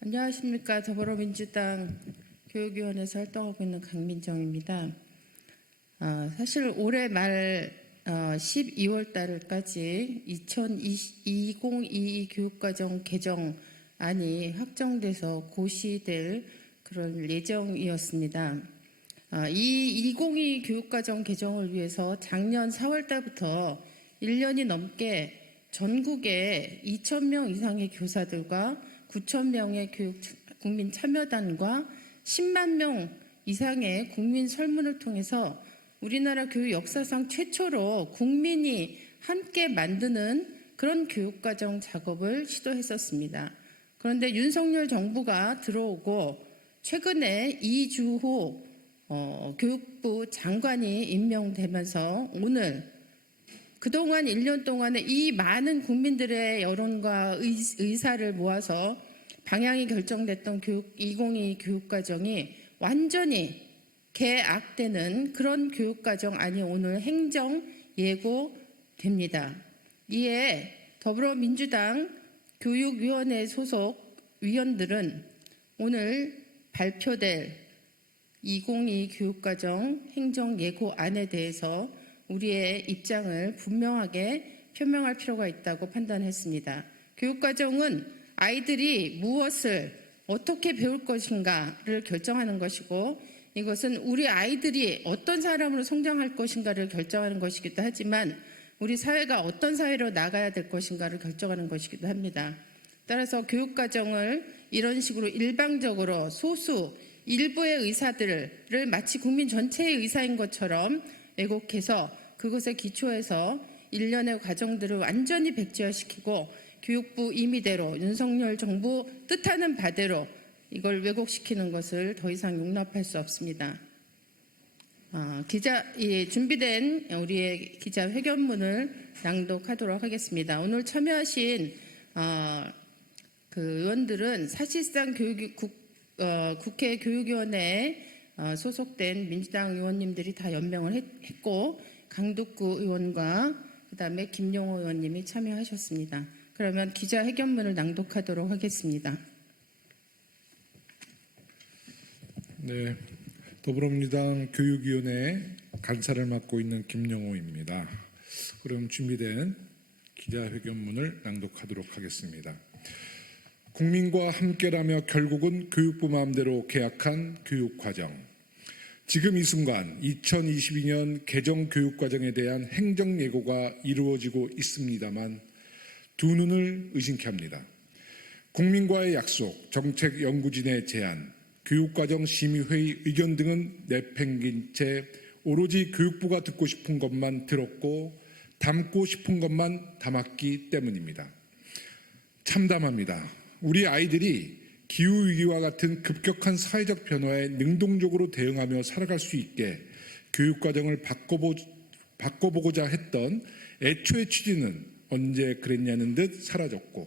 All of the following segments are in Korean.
안녕하십니까. 더불어민주당 교육위원회에서 활동하고 있는 강민정입니다. 사실 올해 말 12월 달까지 2022 교육과정 개정안이 확정돼서 고시될 그런 예정이었습니다. 이 2022 교육과정 개정을 위해서 작년 4월 달부터 1년이 넘게 전국에 2,000명 이상의 교사들과 9,000명의 국민 참여단과 10만 명 이상의 국민 설문을 통해서 우리나라 교육 역사상 최초로 국민이 함께 만드는 그런 교육과정 작업을 시도했었습니다. 그런데 윤석열 정부가 들어오고 최근에 이주호 교육부 장관이 임명되면서 오늘 그동안 1년 동안에 이 많은 국민들의 여론과 의사를 모아서 방향이 결정됐던 2022 교육과정이 완전히 개악되는 그런 교육과정안이 오늘 행정 예고됩니다. 이에 더불어민주당 교육위원회 소속 위원들은 오늘 발표될 2022 교육과정 행정 예고안에 대해서 우리의 입장을 분명하게 표명할 필요가 있다고 판단했습니다. 교육과정은 아이들이 무엇을 어떻게 배울 것인가를 결정하는 것이고 이것은 우리 아이들이 어떤 사람으로 성장할 것인가를 결정하는 것이기도 하지만 우리 사회가 어떤 사회로 나가야 될 것인가를 결정하는 것이기도 합니다. 따라서 교육과정을 이런 식으로 일방적으로 소수 일부의 의사들을 마치 국민 전체의 의사인 것처럼 왜곡해서 그것에 기초해서 일련의 과정들을 완전히 백지화시키고 교육부 임의대로 윤석열 정부 뜻하는 바대로 이걸 왜곡시키는 것을 더 이상 용납할 수 없습니다. 준비된 우리의 기자회견문을 낭독하도록 하겠습니다. 오늘 참여하신 의원들은 사실상 국회 교육위원회에 소속된 민주당 의원님들이 다 연명을 했고 강덕구 의원과 그다음에 김용호 의원님이 참여하셨습니다. 그러면 기자회견문을 낭독하도록 하겠습니다. 네, 더불어민주당 교육위원회 간사를 맡고 있는 김용호입니다. 그럼 준비된 기자회견문을 낭독하도록 하겠습니다. 국민과 함께라며 결국은 교육부 마음대로 개혁한 교육과정. 지금 이 순간 2022년 개정 교육과정에 대한 행정 예고가 이루어지고 있습니다만 두 눈을 의심케 합니다. 국민과의 약속, 정책 연구진의 제안, 교육과정 심의회의 의견 등은 내팽긴 채 오로지 교육부가 듣고 싶은 것만 들었고 담고 싶은 것만 담았기 때문입니다. 참담합니다. 우리 아이들이 기후위기와 같은 급격한 사회적 변화에 능동적으로 대응하며 살아갈 수 있게 교육과정을 바꿔보고자 했던 애초의 취지는 언제 그랬냐는 듯 사라졌고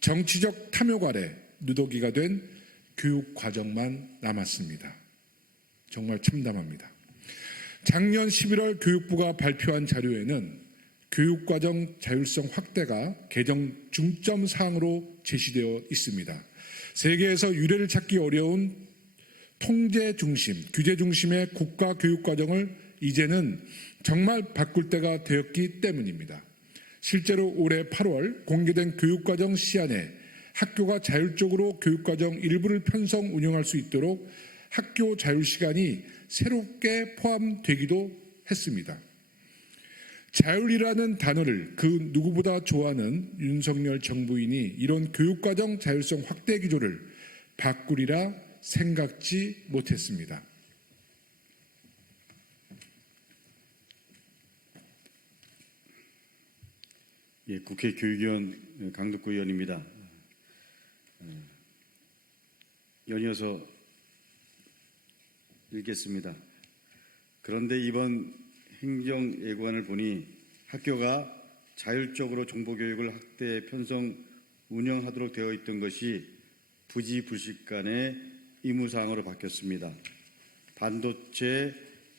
정치적 탐욕 아래 누더기가 된 교육과정만 남았습니다. 정말 참담합니다. 작년 11월 교육부가 발표한 자료에는 교육과정 자율성 확대가 개정 중점 사항으로 제시되어 있습니다. 세계에서 유례를 찾기 어려운 통제 중심, 규제 중심의 국가 교육과정을 이제는 정말 바꿀 때가 되었기 때문입니다. 실제로 올해 8월 공개된 교육과정 시안에 학교가 자율적으로 교육과정 일부를 편성 운영할 수 있도록 학교 자율시간이 새롭게 포함되기도 했습니다. 자율이라는 단어를 그 누구보다 좋아하는 윤석열 정부인이 이런 교육과정 자율성 확대 기조를 바꾸리라 생각지 못했습니다. 예, 국회 교육위원 강덕구 의원입니다. 연이어서 읽겠습니다. 그런데 이번 행정예고안을 보니 학교가 자율적으로 정보교육을 확대 편성 운영하도록 되어 있던 것이 부지불식간의 의무사항으로 바뀌었습니다. 반도체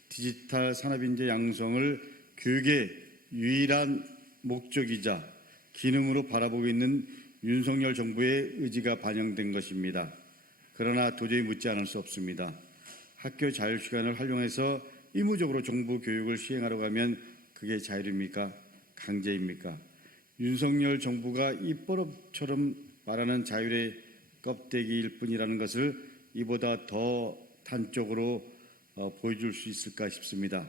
디지털 산업인재 양성을 교육의 유일한 목적이자 기능으로 바라보고 있는 윤석열 정부의 의지가 반영된 것입니다. 그러나 도저히 묻지 않을 수 없습니다. 학교 자율시간을 활용해서 의무적으로 정부 교육을 시행하려고 하면 그게 자율입니까? 강제입니까? 윤석열 정부가 입버릇처럼 말하는 자율의 껍데기일 뿐이라는 것을 이보다 더 단적으로 보여줄 수 있을까 싶습니다.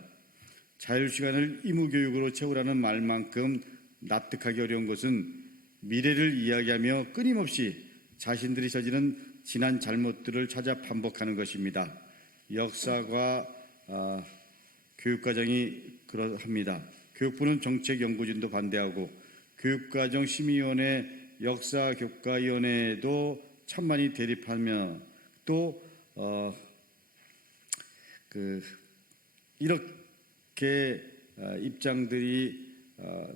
자율시간을 의무교육으로 채우라는 말만큼 납득하기 어려운 것은 미래를 이야기하며 끊임없이 자신들이 저지른 지난 잘못들을 찾아 반복하는 것입니다. 역사과 교육과정이 그러합니다. 교육부는 정책연구진도 반대하고 교육과정심의위원회, 역사교과위원회도 천만이 대립하며 또 이렇게 입장들이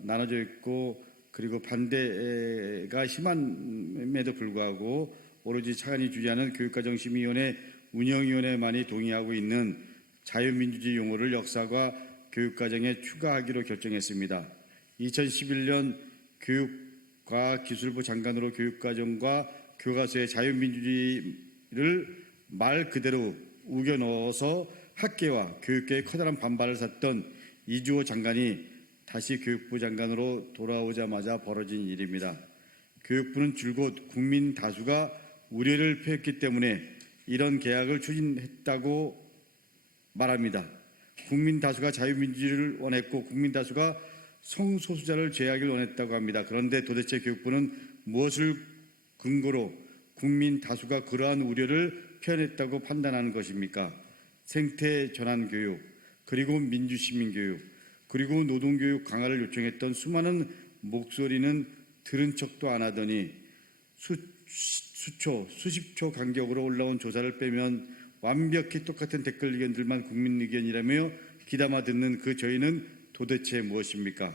나눠져 있고 그리고 반대가 심함에도 불구하고 오로지 차관이 주재하는 교육과정심의위원회 운영위원회만이 동의하고 있는 자유민주주의 용어를 역사과 교육과정에 추가하기로 결정했습니다. 2011년 교육과기술부 장관으로 교육과정과 교과서의 자유민주주의를 말 그대로 우겨 넣어서 학계와 교육계의 커다란 반발을 샀던 이주호 장관이 다시 교육부 장관으로 돌아오자마자 벌어진 일입니다. 교육부는 줄곧 국민 다수가 우려를 표했기 때문에 이런 개혁을 추진했다고 말합니다. 국민 다수가 자유민주주의를 원했고 국민 다수가 성소수자를 제하기를 원했다고 합니다. 그런데 도대체 교육부는 무엇을 근거로 국민 다수가 그러한 우려를 표현했다고 판단하는 것입니까? 생태 전환 교육, 그리고 민주시민 교육, 그리고 노동교육 강화를 요청했던 수많은 목소리는 들은 척도 안 하더니 수십 초 간격으로 올라온 조사를 빼면 완벽히 똑같은 댓글 의견들만 국민 의견이라며 귀담아 듣는 그 저희는 도대체 무엇입니까?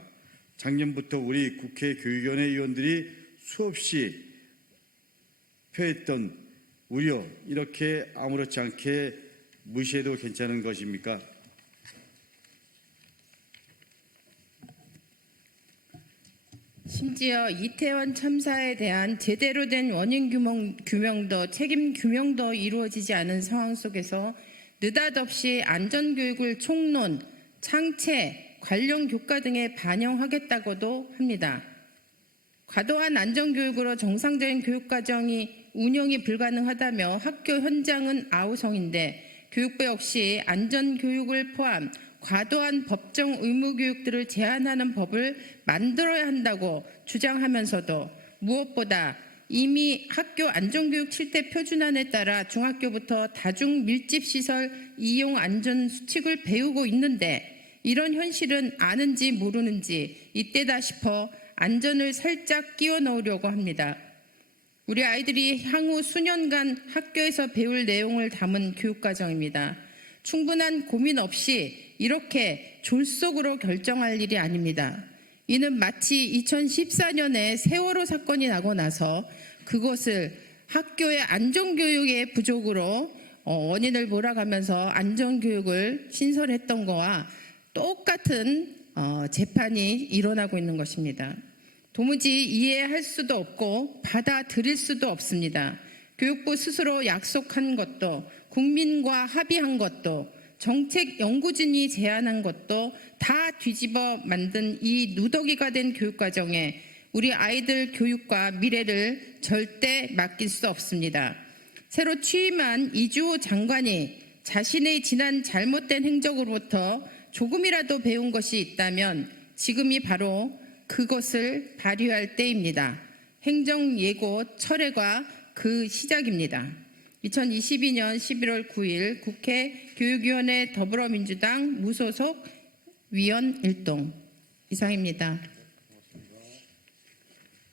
작년부터 우리 국회 교육위원회 의원들이 수없이 표했던 우려, 이렇게 아무렇지 않게 무시해도 괜찮은 것입니까? 심지어 이태원 참사에 대한 제대로 된 원인 규명도 책임 규명도 이루어지지 않은 상황 속에서 느닷없이 안전교육을 총론, 창체, 관련 교과 등에 반영하겠다고도 합니다. 과도한 안전교육으로 정상적인 교육과정이 운영이 불가능하다며 학교 현장은 아우성인데 교육부 역시 안전교육을 포함 과도한 법정 의무교육들을 제한하는 법을 만들어야 한다고 주장하면서도 무엇보다 이미 학교 안전교육 7대 표준안에 따라 중학교부터 다중밀집시설 이용 안전수칙을 배우고 있는데 이런 현실은 아는지 모르는지 이때다 싶어 안전을 살짝 끼워 넣으려고 합니다. 우리 아이들이 향후 수년간 학교에서 배울 내용을 담은 교육과정입니다. 충분한 고민 없이 이렇게 졸속으로 결정할 일이 아닙니다. 이는 마치 2014년에 세월호 사건이 나고 나서 그것을 학교의 안전교육의 부족으로 원인을 몰아가면서 안전교육을 신설했던 거와 똑같은 재판이 일어나고 있는 것입니다. 도무지 이해할 수도 없고 받아들일 수도 없습니다. 교육부 스스로 약속한 것도 국민과 합의한 것도 정책 연구진이 제안한 것도 다 뒤집어 만든 이 누더기가 된 교육과정에 우리 아이들 교육과 미래를 절대 맡길 수 없습니다. 새로 취임한 이주호 장관이 자신의 지난 잘못된 행적으로부터 조금이라도 배운 것이 있다면 지금이 바로 그것을 발휘할 때입니다. 행정예고 철회가 그 시작입니다. 2022년 11월 9일 국회 교육위원회 더불어민주당 무소속 위원 일동 이상입니다.